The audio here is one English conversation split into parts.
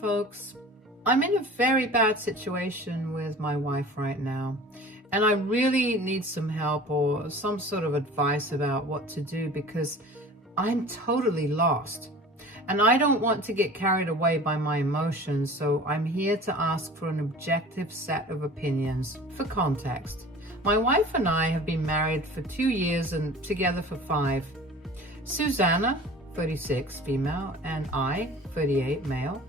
folks. I'm in a very bad situation with my wife right now, and I really need some help or some sort of advice about what to do because I'm totally lost. And I don't want to get carried away by my emotions, so I'm here to ask for an objective set of opinions. For context, my wife and I have been married for 2 years and together for 5. Susanna, 36, female, and I, 38, male,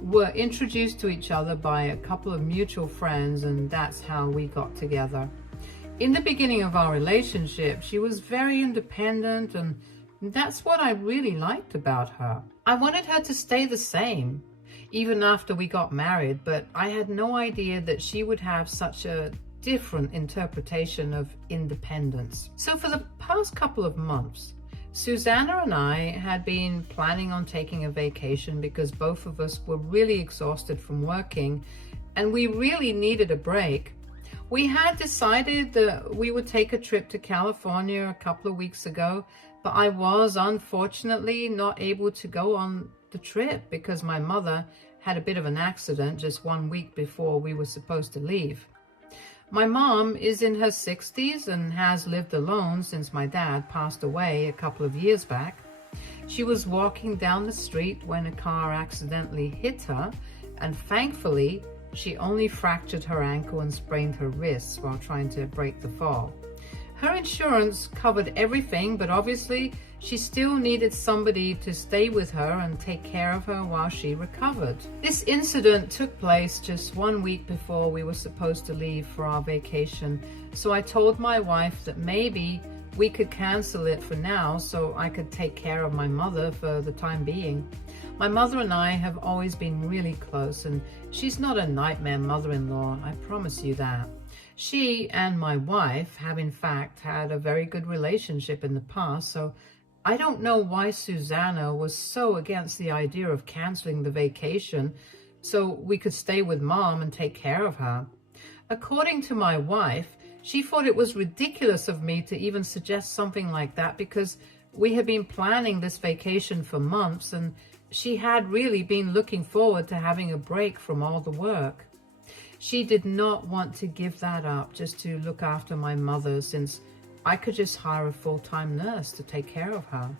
were introduced to each other by a couple of mutual friends, and that's how we got together. In the beginning of our relationship, she was very independent, and that's what I really liked about her. I wanted her to stay the same, even after we got married, but I had no idea that she would have such a different interpretation of independence. So for the past couple of months, Susanna and I had been planning on taking a vacation because both of us were really exhausted from working and we really needed a break. We had decided that we would take a trip to California a couple of weeks ago, but I was unfortunately not able to go on the trip because my mother had a bit of an accident just 1 week before we were supposed to leave. My mom is in her 60s and has lived alone since my dad passed away a couple of years back. She was walking down the street when a car accidentally hit her, and thankfully, she only fractured her ankle and sprained her wrists while trying to break the fall. Her insurance covered everything, but obviously she still needed somebody to stay with her and take care of her while she recovered. This incident took place just 1 week before we were supposed to leave for our vacation, so I told my wife that maybe we could cancel it for now so I could take care of my mother for the time being. My mother and I have always been really close, and she's not a nightmare mother-in-law, I promise you that. She and my wife have in fact had a very good relationship in the past, so I don't know why Susanna was so against the idea of canceling the vacation so we could stay with Mom and take care of her. According to my wife, she thought it was ridiculous of me to even suggest something like that because we had been planning this vacation for months and she had really been looking forward to having a break from all the work. She did not want to give that up just to look after my mother since I could just hire a full-time nurse to take care of her.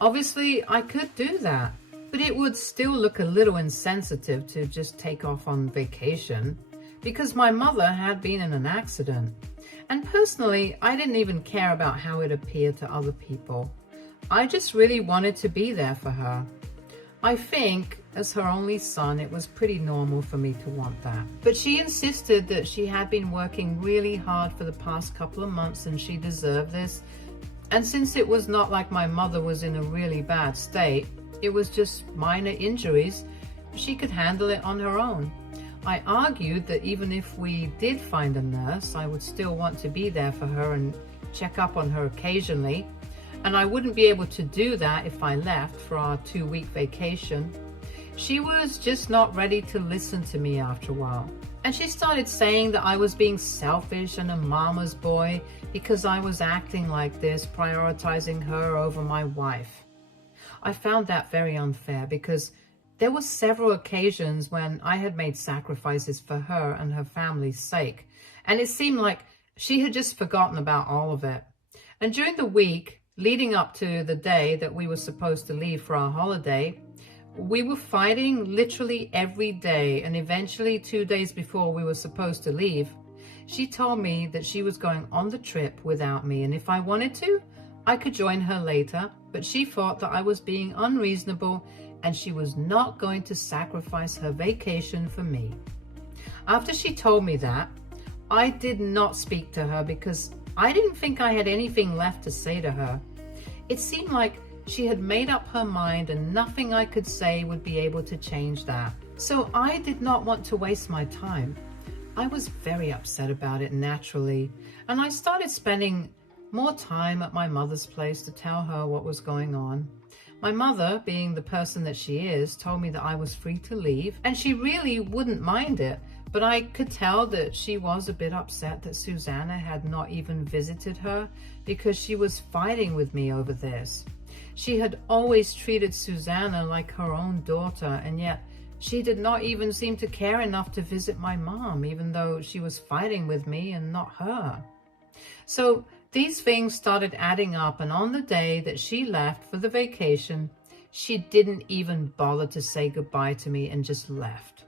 Obviously, I could do that, but it would still look a little insensitive to just take off on vacation because my mother had been in an accident. And personally, I didn't even care about how it appeared to other people. I just really wanted to be there for her. I think, as her only son, it was pretty normal for me to want that. But she insisted that she had been working really hard for the past couple of months and she deserved this. And since it was not like my mother was in a really bad state, it was just minor injuries, she could handle it on her own. I argued that even if we did find a nurse, I would still want to be there for her and check up on her occasionally. And I wouldn't be able to do that if I left for our 2-week vacation. She was just not ready to listen to me after a while. And she started saying that I was being selfish and a mama's boy because I was acting like this, prioritizing her over my wife. I found that very unfair because there were several occasions when I had made sacrifices for her and her family's sake. And it seemed like she had just forgotten about all of it. And during the week, leading up to the day that we were supposed to leave for our holiday, we were fighting literally every day, and eventually 2 days before we were supposed to leave, she told me that she was going on the trip without me, and if I wanted to, I could join her later, but she thought that I was being unreasonable and she was not going to sacrifice her vacation for me. After she told me that, I did not speak to her because I didn't think I had anything left to say to her. It seemed like she had made up her mind and nothing I could say would be able to change that. So I did not want to waste my time. I was very upset about it naturally, and I started spending more time at my mother's place to tell her what was going on. My mother, being the person that she is, told me that I was free to leave, and she really wouldn't mind it. But I could tell that she was a bit upset that Susanna had not even visited her because she was fighting with me over this. She had always treated Susanna like her own daughter, and yet She did not even seem to care enough to visit my mom, even though she was fighting with me and not her. So these things started adding up, and on the day that she left for the vacation, she didn't even bother to say goodbye to me and just left.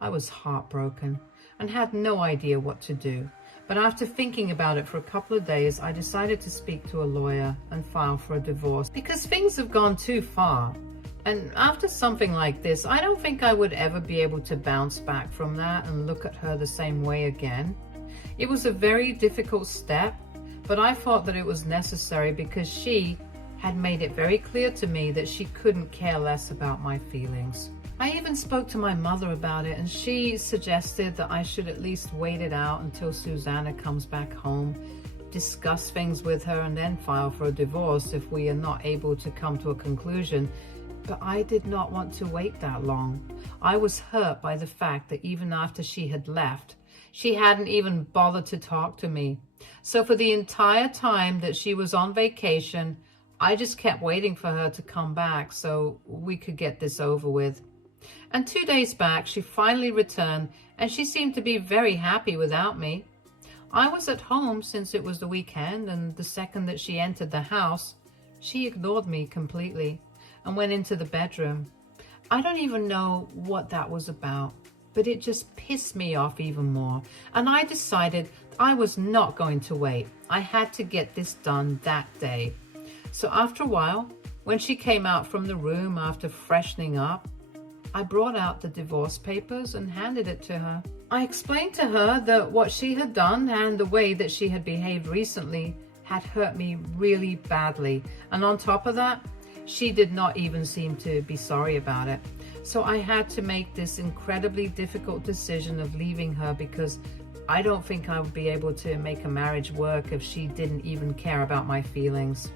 I was heartbroken and had no idea what to do. But after thinking about it for a couple of days, I decided to speak to a lawyer and file for a divorce because things have gone too far. And after something like this, I don't think I would ever be able to bounce back from that and look at her the same way again. It was a very difficult step, but I thought that it was necessary because she had made it very clear to me that she couldn't care less about my feelings. I even spoke to my mother about it, and she suggested that I should at least wait it out until Susanna comes back home, discuss things with her, and then file for a divorce if we are not able to come to a conclusion. But I did not want to wait that long. I was hurt by the fact that even after she had left, she hadn't even bothered to talk to me. So for the entire time that she was on vacation, I just kept waiting for her to come back so we could get this over with. And 2 days back, she finally returned, and she seemed to be very happy without me. I was at home since it was the weekend, and the second that she entered the house, she ignored me completely and went into the bedroom. I don't even know what that was about, but it just pissed me off even more. And I decided I was not going to wait. I had to get this done that day. So after a while, when she came out from the room after freshening up, I brought out the divorce papers and handed it to her. I explained to her that what she had done and the way that she had behaved recently had hurt me really badly. And on top of that, she did not even seem to be sorry about it. So I had to make this incredibly difficult decision of leaving her because I don't think I would be able to make a marriage work if she didn't even care about my feelings.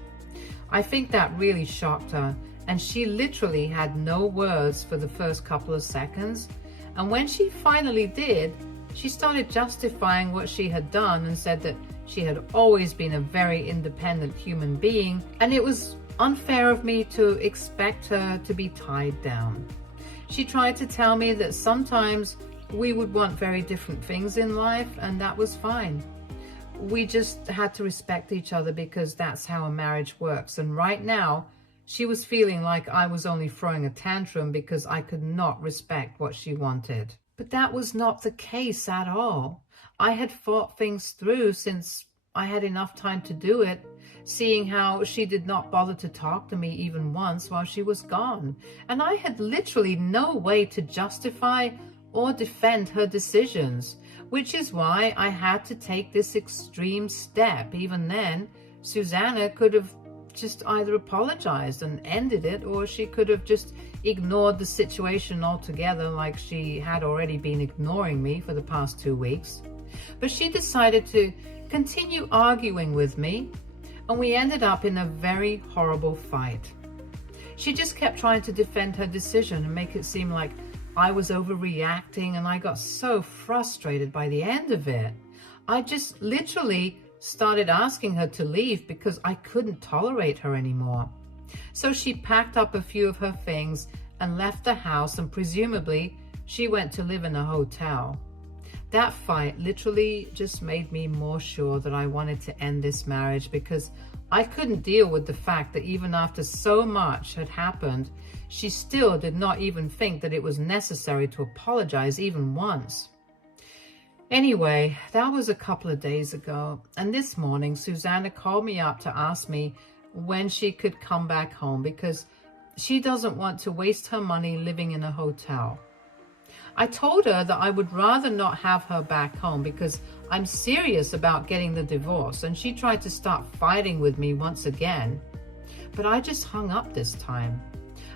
I think that really shocked her, and she literally had no words for the first couple of seconds. And when she finally did, she started justifying what she had done and said that she had always been a very independent human being, and it was unfair of me to expect her to be tied down. She tried to tell me that sometimes we would want very different things in life, and that was fine. We just had to respect each other because that's how a marriage works. And right now, she was feeling like I was only throwing a tantrum because I could not respect what she wanted. But that was not the case at all. I had thought things through since I had enough time to do it, seeing how she did not bother to talk to me even once while she was gone. And I had literally no way to justify or defend her decisions, which is why I had to take this extreme step. Even then, Susanna could have just either apologized and ended it, or she could have just ignored the situation altogether like she had already been ignoring me for the past 2 weeks. But she decided to continue arguing with me, and we ended up in a very horrible fight. She just kept trying to defend her decision and make it seem like I was overreacting, and I got so frustrated by the end of it. I just literally started asking her to leave because I couldn't tolerate her anymore. So she packed up a few of her things and left the house, and presumably she went to live in a hotel. That fight literally just made me more sure that I wanted to end this marriage because I couldn't deal with the fact that even after so much had happened, she still did not even think that it was necessary to apologize even once. Anyway, that was a couple of days ago, and this morning Susanna called me up to ask me when she could come back home because she doesn't want to waste her money living in a hotel. I told her that I would rather not have her back home because I'm serious about getting the divorce, and she tried to start fighting with me once again. But I just hung up this time.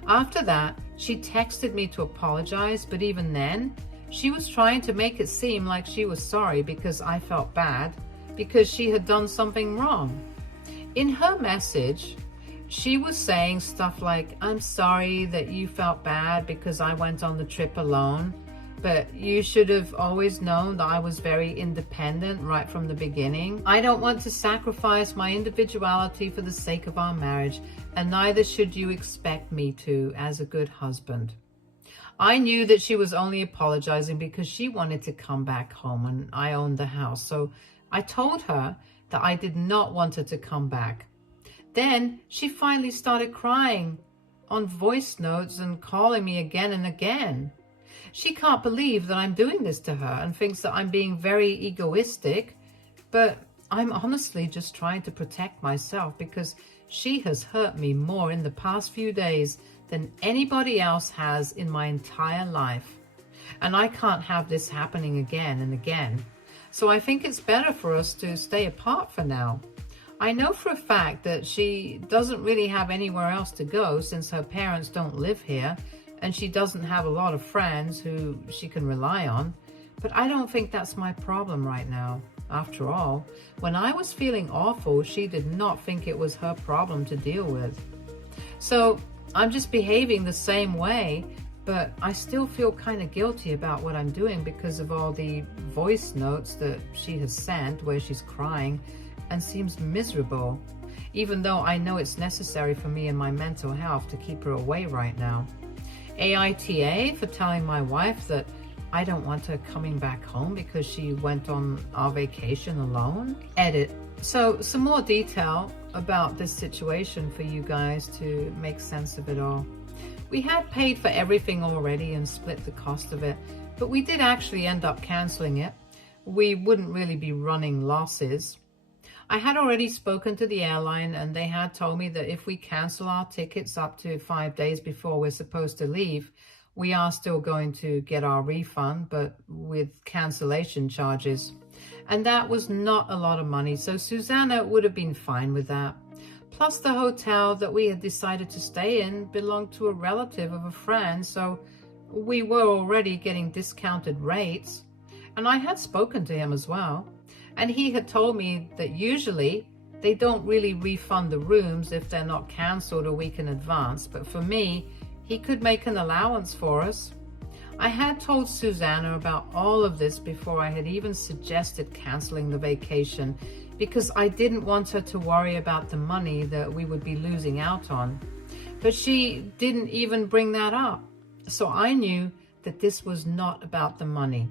After that, she texted me to apologize, but even then, she was trying to make it seem like she was sorry because I felt bad because she had done something wrong. In her message, she was saying stuff like, "I'm sorry that you felt bad because I went on the trip alone, but you should have always known that I was very independent right from the beginning. I don't want to sacrifice my individuality for the sake of our marriage, and neither should you expect me to as a good husband." I knew that she was only apologizing because she wanted to come back home and I owned the house. So I told her that I did not want her to come back. Then she finally started crying on voice notes and calling me again and again. She can't believe that I'm doing this to her and thinks that I'm being very egoistic, but I'm honestly just trying to protect myself because she has hurt me more in the past few days than anybody else has in my entire life. And I can't have this happening again and again. So I think it's better for us to stay apart for now. I know for a fact that she doesn't really have anywhere else to go since her parents don't live here and she doesn't have a lot of friends who she can rely on. But I don't think that's my problem right now. After all, when I was feeling awful, she did not think it was her problem to deal with. So I'm just behaving the same way, but I still feel kind of guilty about what I'm doing because of all the voice notes that she has sent where she's crying and seems miserable, even though I know it's necessary for me and my mental health to keep her away right now. AITA for telling my wife that I don't want her coming back home because she went on our vacation alone. Edit. So some more detail about this situation for you guys to make sense of it all. We had paid for everything already and split the cost of it, but we did actually end up canceling it. We wouldn't really be running losses. I had already spoken to the airline and they had told me that if we cancel our tickets up to 5 days before we're supposed to leave, we are still going to get our refund, but with cancellation charges. And that was not a lot of money, so Susanna would have been fine with that. Plus the hotel that we had decided to stay in belonged to a relative of a friend, so we were already getting discounted rates. And I had spoken to him as well. And he had told me that usually they don't really refund the rooms if they're not canceled a week in advance. But for me, he could make an allowance for us. I had told Susanna about all of this before I had even suggested canceling the vacation because I didn't want her to worry about the money that we would be losing out on. But she didn't even bring that up. So I knew that this was not about the money.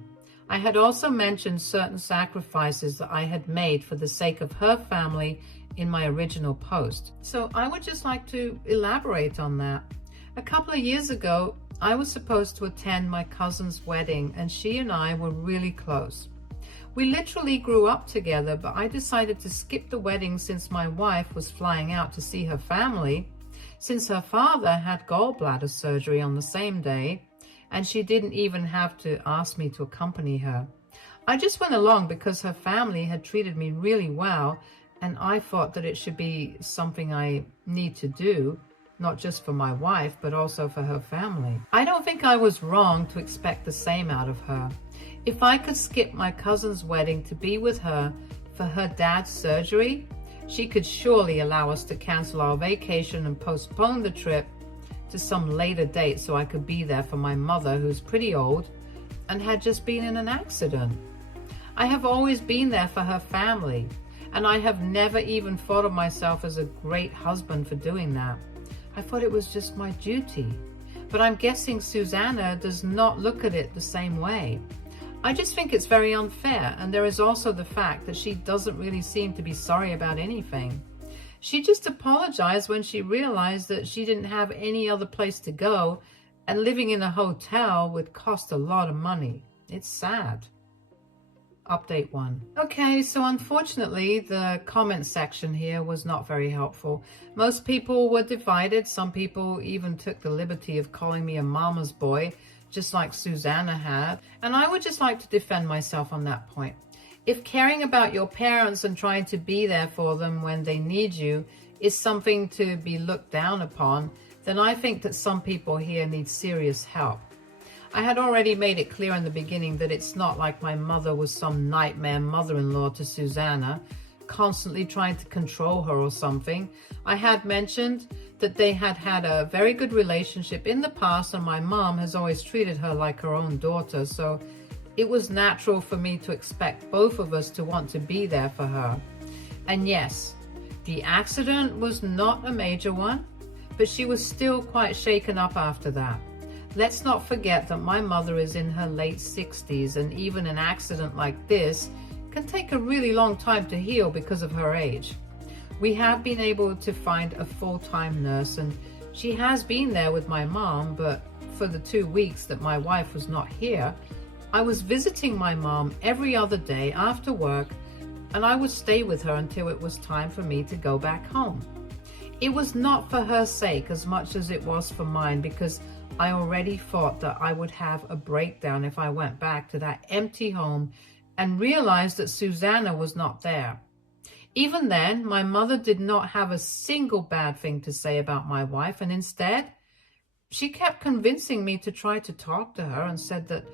I had also mentioned certain sacrifices that I had made for the sake of her family in my original post. So I would just like to elaborate on that. A couple of years ago, I was supposed to attend my cousin's wedding and she and I were really close. We literally grew up together, but I decided to skip the wedding since my wife was flying out to see her family, since her father had gallbladder surgery on the same day, and she didn't even have to ask me to accompany her. I just went along because her family had treated me really well, and I thought that it should be something I need to do, not just for my wife, but also for her family. I don't think I was wrong to expect the same out of her. If I could skip my cousin's wedding to be with her for her dad's surgery, she could surely allow us to cancel our vacation and postpone the trip to some later date so I could be there for my mother, who's pretty old and had just been in an accident. I have always been there for her family, and I have never even thought of myself as a great husband for doing that. I thought it was just my duty. But I'm guessing Susanna does not look at it the same way. I just think it's very unfair, and there is also the fact that she doesn't really seem to be sorry about anything. She just apologized when she realized that she didn't have any other place to go, and living in a hotel would cost a lot of money. It's sad. Update 1. Okay, so unfortunately, the comment section here was not very helpful. Most people were divided. Some people even took the liberty of calling me a mama's boy, just like Susanna had. And I would just like to defend myself on that point. If caring about your parents and trying to be there for them when they need you is something to be looked down upon, then I think that some people here need serious help. I had already made it clear in the beginning that it's not like my mother was some nightmare mother-in-law to Susanna, constantly trying to control her or something. I had mentioned that they had had a very good relationship in the past, and my mom has always treated her like her own daughter, so it was natural for me to expect both of us to want to be there for her. And yes, the accident was not a major one, but she was still quite shaken up after that. Let's not forget that my mother is in her late 60s, and even an accident like this can take a really long time to heal because of her age. We have been able to find a full-time nurse, and she has been there with my mom, but for the 2 weeks that my wife was not here, I was visiting my mom every other day after work, and I would stay with her until it was time for me to go back home. It was not for her sake as much as it was for mine, because I already thought that I would have a breakdown if I went back to that empty home and realized that Susanna was not there. Even then, my mother did not have a single bad thing to say about my wife, and instead, she kept convincing me to try to talk to her and said that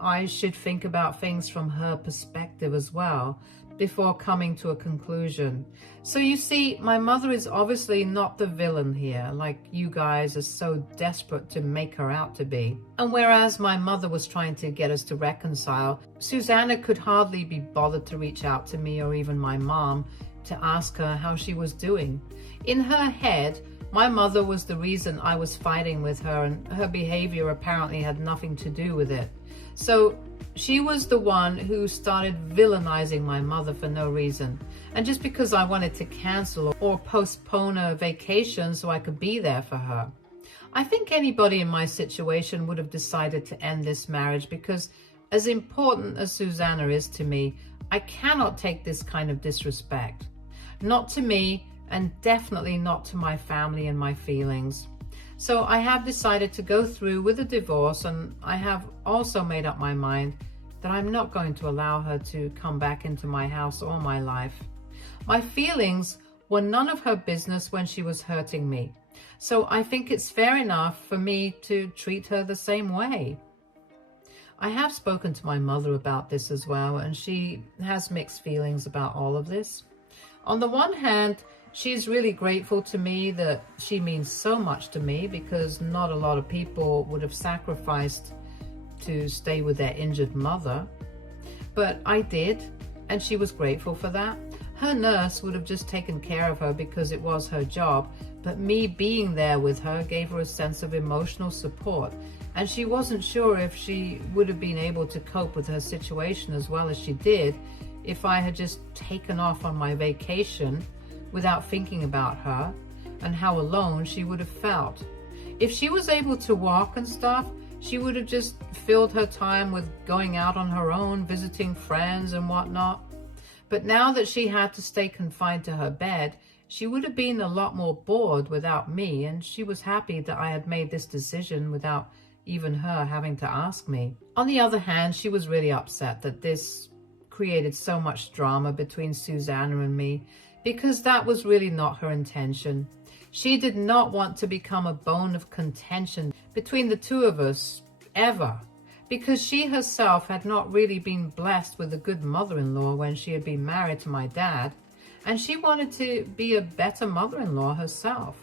I should think about things from her perspective as well before coming to a conclusion. So you see, my mother is obviously not the villain here, like you guys are so desperate to make her out to be. And whereas my mother was trying to get us to reconcile, Susanna could hardly be bothered to reach out to me or even my mom to ask her how she was doing. In her head, my mother was the reason I was fighting with her, and her behavior apparently had nothing to do with it. So she was the one who started villainizing my mother for no reason. And just because I wanted to cancel or postpone a vacation so I could be there for her. I think anybody in my situation would have decided to end this marriage, because as important as Susanna is to me, I cannot take this kind of disrespect. Not to me, and definitely not to my family and my feelings. So I have decided to go through with a divorce, and I have also made up my mind that I'm not going to allow her to come back into my house or my life. My feelings were none of her business when she was hurting me. So I think it's fair enough for me to treat her the same way. I have spoken to my mother about this as well, and she has mixed feelings about all of this. On the one hand, she's really grateful to me that she means so much to me, because not a lot of people would have sacrificed to stay with their injured mother. But I did, and she was grateful for that. Her nurse would have just taken care of her because it was her job, but me being there with her gave her a sense of emotional support, and she wasn't sure if she would have been able to cope with her situation as well as she did if I had just taken off on my vacation without thinking about her and how alone she would have felt. If she was able to walk and stuff, she would have just filled her time with going out on her own, visiting friends and whatnot. But now that she had to stay confined to her bed, she would have been a lot more bored without me, and she was happy that I had made this decision without even her having to ask me. On the other hand, she was really upset that this created so much drama between Susanna and me, because that was really not her intention. She did not want to become a bone of contention between the two of us, ever, because she herself had not really been blessed with a good mother-in-law when she had been married to my dad, and she wanted to be a better mother-in-law herself.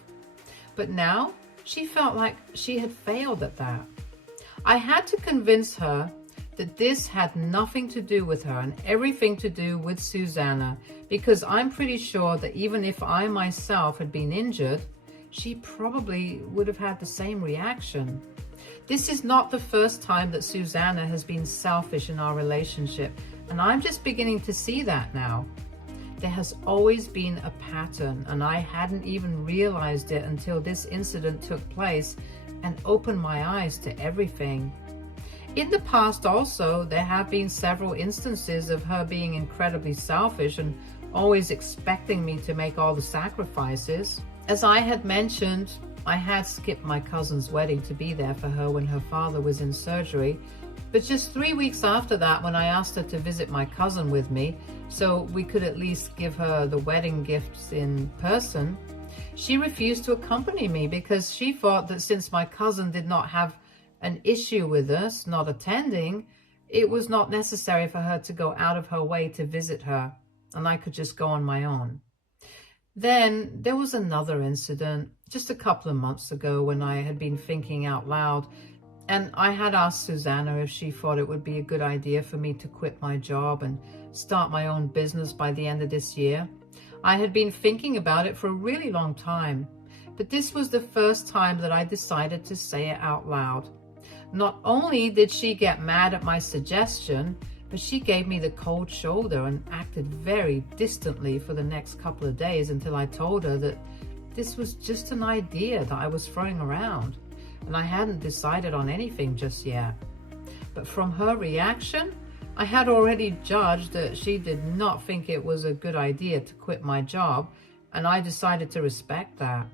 But now she felt like she had failed at that. I had to convince her that this had nothing to do with her and everything to do with Susanna, because I'm pretty sure that even if I myself had been injured, she probably would have had the same reaction. This is not the first time that Susanna has been selfish in our relationship, and I'm just beginning to see that now. There has always been a pattern, and I hadn't even realized it until this incident took place and opened my eyes to everything. In the past also, there have been several instances of her being incredibly selfish and always expecting me to make all the sacrifices. As I had mentioned, I had skipped my cousin's wedding to be there for her when her father was in surgery. But just 3 weeks after that, when I asked her to visit my cousin with me, so we could at least give her the wedding gifts in person, she refused to accompany me because she thought that since my cousin did not have an issue with us not attending, it was not necessary for her to go out of her way to visit her, and I could just go on my own. Then there was another incident just a couple of months ago when I had been thinking out loud, and I had asked Susanna if she thought it would be a good idea for me to quit my job and start my own business by the end of this year. I had been thinking about it for a really long time, but this was the first time that I decided to say it out loud. Not only did she get mad at my suggestion, but she gave me the cold shoulder and acted very distantly for the next couple of days until I told her that this was just an idea that I was throwing around, and I hadn't decided on anything just yet. But from her reaction, I had already judged that she did not think it was a good idea to quit my job, and I decided to respect that.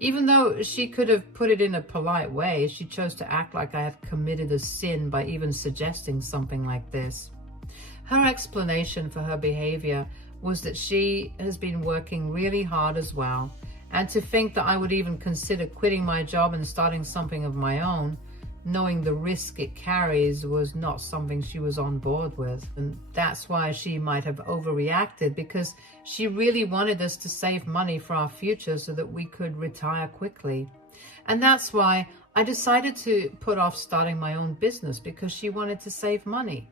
Even though she could have put it in a polite way, she chose to act like I had committed a sin by even suggesting something like this. Her explanation for her behavior was that she has been working really hard as well, and to think that I would even consider quitting my job and starting something of my own, knowing the risk it carries, was not something she was on board with. And that's why she might have overreacted, because she really wanted us to save money for our future so that we could retire quickly. And that's why I decided to put off starting my own business, because she wanted to save money.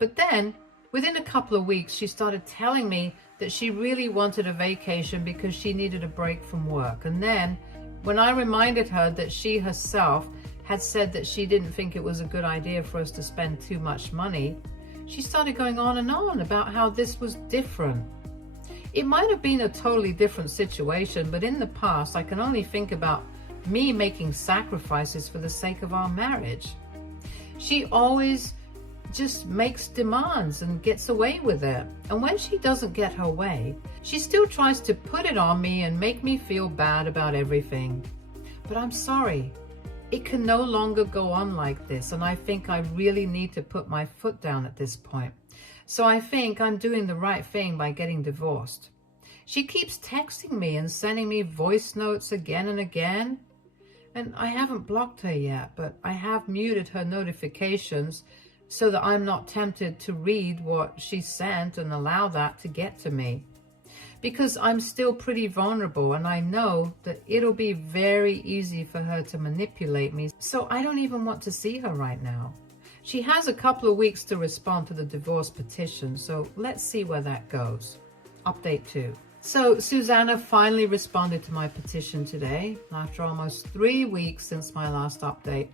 But then, within a couple of weeks, she started telling me that she really wanted a vacation because she needed a break from work. And then, when I reminded her that she herself had said that she didn't think it was a good idea for us to spend too much money, she started going on and on about how this was different. It might have been a totally different situation, but in the past, I can only think about me making sacrifices for the sake of our marriage. She always just makes demands and gets away with it. And when she doesn't get her way, she still tries to put it on me and make me feel bad about everything. But I'm sorry. It can no longer go on like this, and I think I really need to put my foot down at this point. So I think I'm doing the right thing by getting divorced. She keeps texting me and sending me voice notes again and again. And I haven't blocked her yet, but I have muted her notifications so that I'm not tempted to read what she sent and allow that to get to me. Because I'm still pretty vulnerable, and I know that it'll be very easy for her to manipulate me, so I don't even want to see her right now. She has a couple of weeks to respond to the divorce petition, so let's see where that goes. Update 2. So Susanna finally responded to my petition today, after almost 3 weeks since my last update.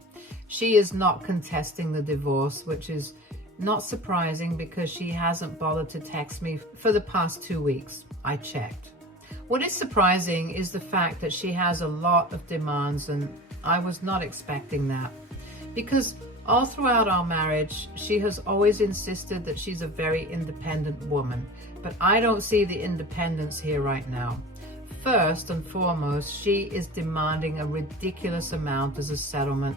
She is not contesting the divorce, which is not surprising because she hasn't bothered to text me for the past 2 weeks. I checked. What is surprising is the fact that she has a lot of demands, and I was not expecting that. Because all throughout our marriage, she has always insisted that she's a very independent woman. But I don't see the independence here right now. First and foremost, she is demanding a ridiculous amount as a settlement.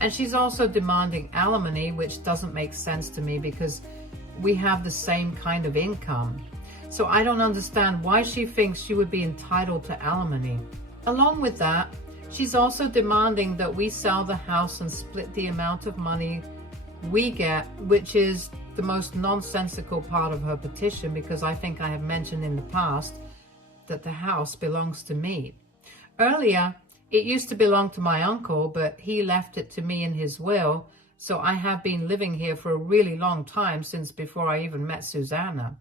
And she's also demanding alimony, which doesn't make sense to me because we have the same kind of income. So I don't understand why she thinks she would be entitled to alimony. Along with that, she's also demanding that we sell the house and split the amount of money we get, which is the most nonsensical part of her petition, because I think I have mentioned in the past that the house belongs to me. Earlier, it used to belong to my uncle, but he left it to me in his will, so I have been living here for a really long time, since before I even met Susanna.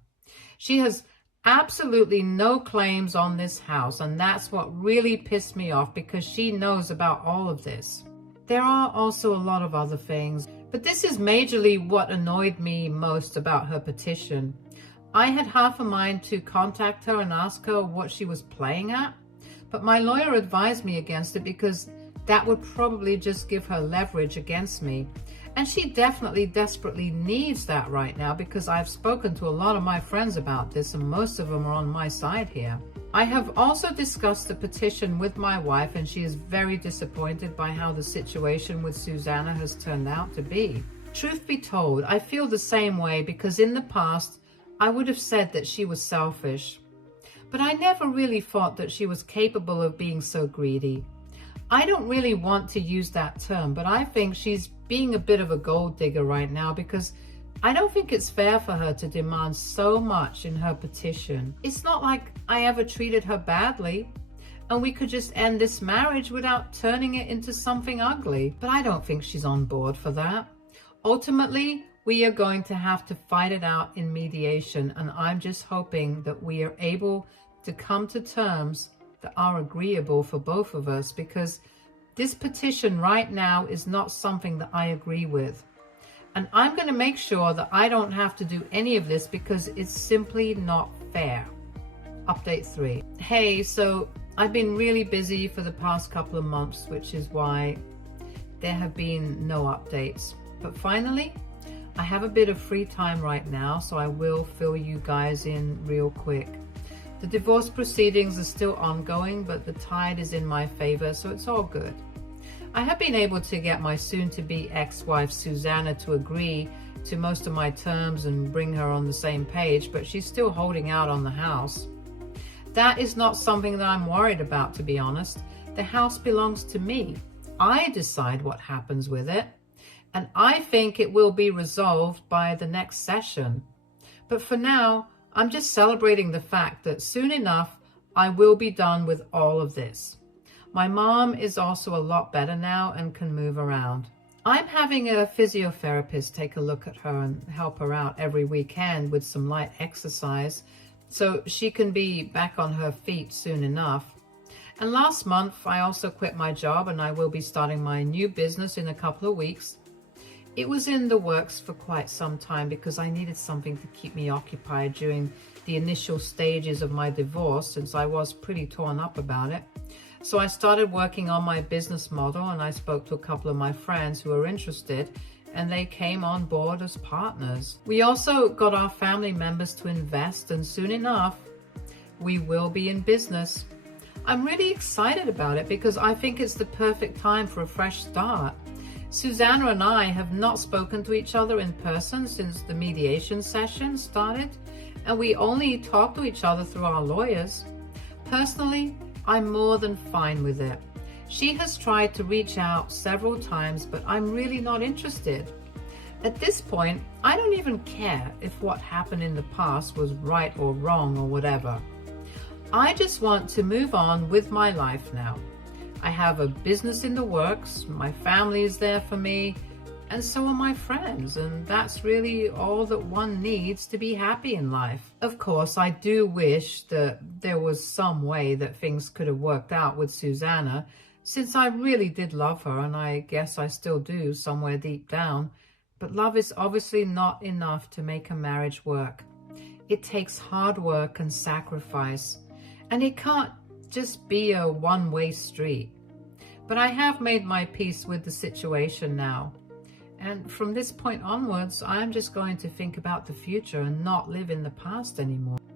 She has absolutely no claims on this house, and that's what really pissed me off, because she knows about all of this. There are also a lot of other things, but this is majorly what annoyed me most about her petition. I had half a mind to contact her and ask her what she was playing at, but my lawyer advised me against it because that would probably just give her leverage against me. And she definitely desperately needs that right now, because I've spoken to a lot of my friends about this, and most of them are on my side here. I have also discussed the petition with my wife, and she is very disappointed by how the situation with Susanna has turned out to be. Truth be told, I feel the same way, because in the past, I would have said that she was selfish. But I never really thought that she was capable of being so greedy. I don't really want to use that term, but I think she's being a bit of a gold digger right now, because I don't think it's fair for her to demand so much in her petition. It's not like I ever treated her badly, and we could just end this marriage without turning it into something ugly. But I don't think she's on board for that. Ultimately, we are going to have to fight it out in mediation, and I'm just hoping that we are able to come to terms that are agreeable for both of us, because This petition right now is not something that I agree with. And I'm going to make sure that I don't have to do any of this because it's simply not fair. Update 3. Hey, so I've been really busy for the past couple of months, which is why there have been no updates. But finally, I have a bit of free time right now, so I will fill you guys in real quick. The divorce proceedings are still ongoing, but the tide is in my favor, so it's all good. I have been able to get my soon-to-be ex-wife Susanna to agree to most of my terms and bring her on the same page, but she's still holding out on the house. That is not something that I'm worried about, to be honest. The house belongs to me. I decide what happens with it, and I think it will be resolved by the next session. But for now, I'm just celebrating the fact that soon enough, I will be done with all of this. My mom is also a lot better now and can move around. I'm having a physiotherapist take a look at her and help her out every weekend with some light exercise so she can be back on her feet soon enough. And last month, I also quit my job and I will be starting my new business in a couple of weeks. It was in the works for quite some time because I needed something to keep me occupied during the initial stages of my divorce, since I was pretty torn up about it. So I started working on my business model and I spoke to a couple of my friends who were interested, and they came on board as partners. We also got our family members to invest, and soon enough, we will be in business. I'm really excited about it because I think it's the perfect time for a fresh start. Susanna and I have not spoken to each other in person since the mediation session started, and we only talk to each other through our lawyers. Personally, I'm more than fine with it. She has tried to reach out several times, but I'm really not interested. At this point, I don't even care if what happened in the past was right or wrong or whatever. I just want to move on with my life now. I have a business in the works, my family is there for me, and so are my friends, and that's really all that one needs to be happy in life. Of course, I do wish that there was some way that things could have worked out with Susanna, since I really did love her, and I guess I still do somewhere deep down, but love is obviously not enough to make a marriage work. It takes hard work and sacrifice, and it can't just be a one-way street. But I have made my peace with the situation now. And from this point onwards, I'm just going to think about the future and not live in the past anymore.